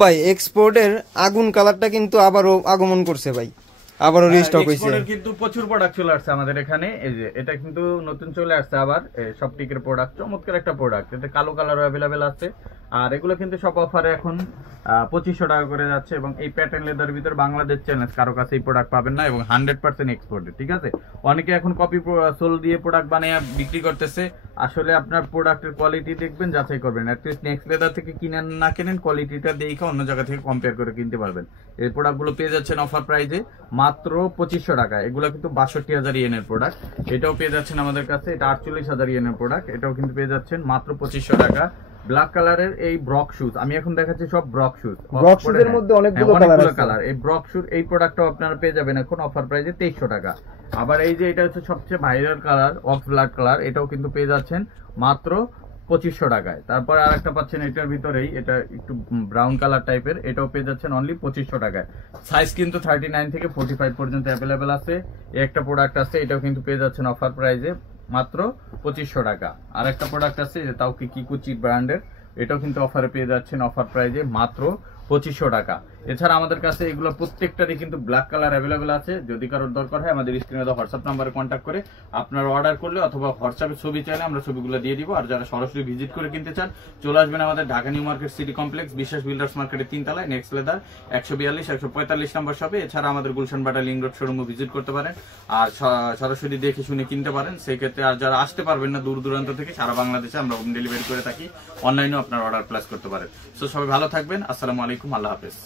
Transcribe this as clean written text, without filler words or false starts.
ভাই এক্সপোর্টের আগুন কালারটা কিন্তু আবারও আগমন করছে ভাই, আবারও রিস্টক হইছে। এক্সপোর্টের কিন্তু প্রচুর প্রোডাক্ট চলে আসছে আমাদের এখানে। এই যে এটা কিন্তু নতুন চলে আসছে আবার সবটিকের প্রোডাক্ট, চমৎকার একটা প্রোডাক্ট। এটা কালো কালারও অ্যাভেলেবেল আছে। আর এগুলো কিন্তু সব অফারে এখন 2500 টাকা করে যাচ্ছে। এবং এই প্যাটার্ন লেদার ভিতর বাংলাদেশ চ্যালেঞ্জ, কারো কাছে এই প্রোডাক্ট পাবেন না। এবং 100% এক্সপোর্টেড, ঠিক আছে। অনেকে এখন কপি সোল দিয়ে প্রোডাক্ট বানিয়ে বিক্রি করতেছে। আসলে আপনার প্রোডাক্টের কোয়ালিটি দেখবেন, যাচাই করবেন। অ্যাটলিস্ট নেক্সট লেদার থেকে কিনেন না কেনেন, কোয়ালিটিটা দেখে অন্য জায়গা থেকে কম্পেয়ার করে কিনতে পারবেন। এই প্রোডাক্টগুলো পেয়ে যাচ্ছেন অফার প্রাইজে মাত্র 2500 টাকা। এগুলো কিন্তু 62,000 ইয়েনের প্রোডাক্ট। এটাও পেয়ে যাচ্ছেন আমাদের কাছে। এটা 48,000 ইয়েনের প্রোডাক্ট। এটাও কিন্তু পেয়ে যাচ্ছেন মাত্র 2500 টাকা। ব্ল্যাক কালারের এই ব্রক শুজ আমি এখন দেখাচ্ছি, সব ব্রক শুজ। ব্রক শুজের মধ্যে অনেকগুলো কালার। এই ব্রক শুজ এই প্রোডাক্টটাও আপনারা পেয়ে যাবেন এখন অফার প্রাইজে 2300 টাকা। আবার এই যে এটা হচ্ছে সবচেয়ে viral colour, ox black colour. এটাও কিন্তু পেয়ে যাচ্ছেন মাত্র 2500 টাকায়। তারপর আর একটা পাচ্ছেন এটার ভিতরেই, এটা একটু ব্রাউন কালার টাইপের। এটাও পেয়ে যাচ্ছেন অনলি 2500 টাকায়। সাইজ কিন্তু 39 থেকে 45 পর্যন্ত অ্যাভেলেবেল আছে। একটা প্রোডাক্ট আছে, এটাও কিন্তু পেয়ে যাচ্ছেন অফার প্রাইজে মাত্র 2500 টাকা। আর একটা প্রোডাক্ট আছে তাও কিকুচি ব্র্যান্ডের, এটাও কিন্তু অফারে পেয়ে যাচ্ছেন অফার প্রাইজে মাত্র 2500 টাকা। এছাড়া আমাদের কাছে এগুলো প্রত্যেকটারই কিন্তু ব্ল্যাক কালার অ্যাভেলেবেল আছে। যদি কারোর দরকার হয় আমাদের স্ক্রিনে দেওয়া হোয়াটসঅ্যাপ নাম্বারে কন্ট্যাক্ট করে আপনারা অর্ডার করলে অথবা হোয়াটসঅ্যাপে ছবি চাইলে আমরা ছবিগুলো দিয়ে দিব। আর যারা সরাসরি ভিজিট করে কিনতে চান চলে আসবেন আমাদের Dhaka new market city complex বিশ্বাস বিল্ডার্স মার্কেটের 3 তলায় নেক্সট লেদার 142-145 নম্বর শপে। এছাড়া আমাদের গুলশান বাটা লিংক রোড শোরুমে ভিজিট করতে পারেন আর সরাসরি দেখে শুনে কিনতে পারেন। সেই ক্ষেত্রে আর যারা আসতে পারবেন না দূর দূরান্ত থেকে, সারা বাংলাদেশে আমরা হোম ডেলিভারি করে থাকি। অনলাইনেও আপনারা অর্ডার প্লেস করতে পারেন। সো সবাই ভালো থাকবেন। আসসালামু আলাইকুম, আল্লাহ হাফেজ।